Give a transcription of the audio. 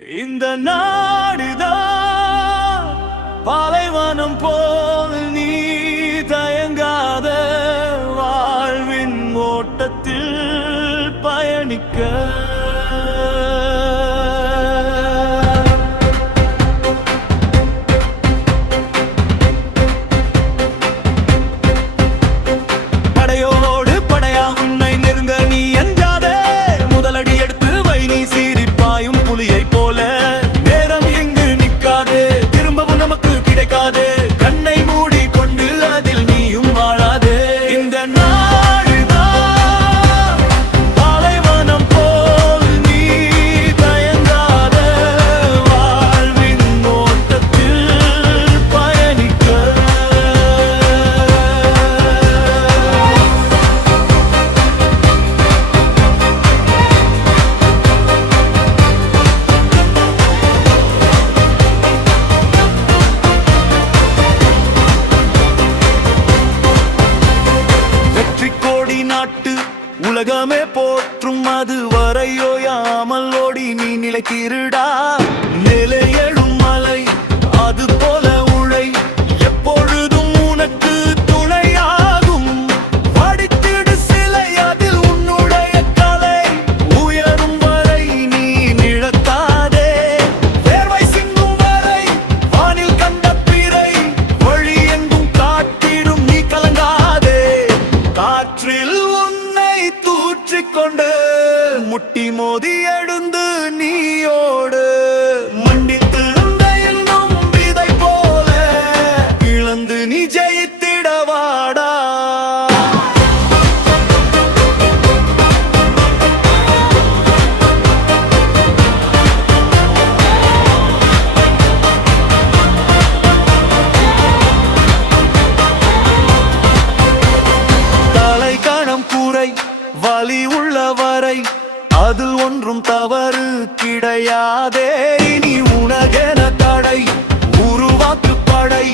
இந்த நாடுதான் பாலைவனம் போல் நீ தயங்காத வாழ்வின் ஓட்டத்தில் பயணிக்க படையோடு படையா உன்னை நெருங்க நீ அஞ்சாதே முதலடி எடுத்து வை நீ சீரிப்பாயும் புலியை போல நேரம் எங்கு நிற்காது திரும்பவும் நமக்கு கிடைக்காது கண்ணை மூடி கொண்டு அதில் நீயும் வாழாதே இந்த நாடுதான் பாலைவனம் போல் நீ தயங்காத வாழ்வின் ஓட்டத்தில் பயணிக்க வெற்றி கோடி நாட்டு உலகமே போற்றும் அது வரையோயாமல் ஓடி நீ நிலைத்திருடா நிலையெழும் மலை அது போல உழை எப்பொழுதும் உனக்கு துணையாகும் படித்திடு சிலை அதில் உன்னுடைய கலை உயரும் வரை நீ நிழத்தாதே வேர்வை சிந்தும் வரை வானில் கண்ட பிறை வழி எங்கும் காட்டிடும் நீ கலங்காதே காற்றில் உன்னை தூற்றிக்கொண்டு முட்டி மோதி எழுந்து நீயோடு மண்டித்து என்னும் விதை போல இழந்து நீ ஜெயித்திடவாடா தலை காணம் கூரை வலி உள்ளவரை அதில் ஒன்றும் தவறு கிடையாதே இனி உனகென தடை உருவாக்கு படை